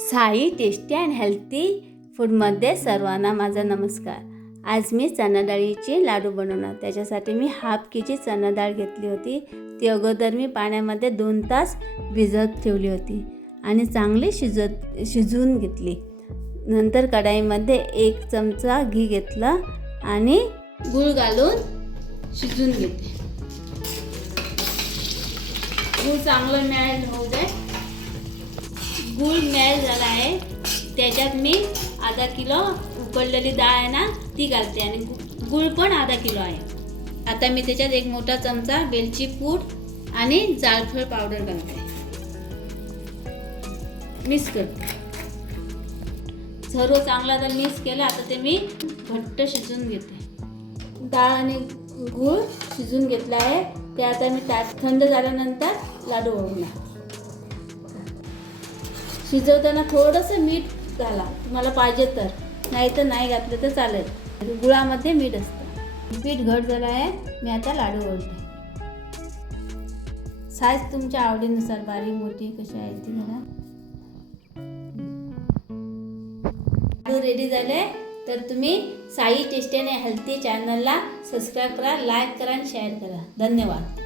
Sai tasty and healthy फूडमध्ये सर्वांना माझा नमस्कार. आज मी चणा डाळीचे लाडू बनवणार. त्याच्यासाठी मी हाफ के-जी चणा डाळ घेतली होती. ती अगोदर मी पाण्यामध्ये 2 तास भिजत ठेवली होती आणि चांगली शिजवून घेतली. नंतर कढाईमध्ये 1 चमचा घी घेतला आणि गूळ घालून शिजवून घेते. गूळ चांगलं मेल्ट होऊ दे. गूळ मेल्ट झाला आहे. त्याच्यात मी अर्धा किलो उकडलेली डाळ आहे ना ती घालते आणि गूळ पण अर्धा किलो आहे. आता मी त्याच्यात 1 मोठा चमचा वेलची पूड आणि जायफळ पावडर घालते. मिक्स करते. सर्व चांगला तर मिक्स केलं. आता ते मी घट्ट शिजवून घेते. डाळ आणि गूळ शिजवून घेतला आहे. ते आता मी थंड झाल्यानंतर लाडू वळवणार. शिजवताना थोडंसं मीठ घाला तुम्हाला पाहिजे तर, नाही तर नाही घातलं तर चालेल. गुळामध्ये मीठ असतं. पीठ घट झालं आहे. मी आता लाडू वळते. साईज तुमच्या आवडीनुसार बारीक मोठी कशी आहे ती घाला. लाडू रेडी झाले तर तुम्ही साई टेस्टी आणि हेल्थी चॅनलला सबस्क्राईब करा, लाईक करा आणि शेअर करा. धन्यवाद.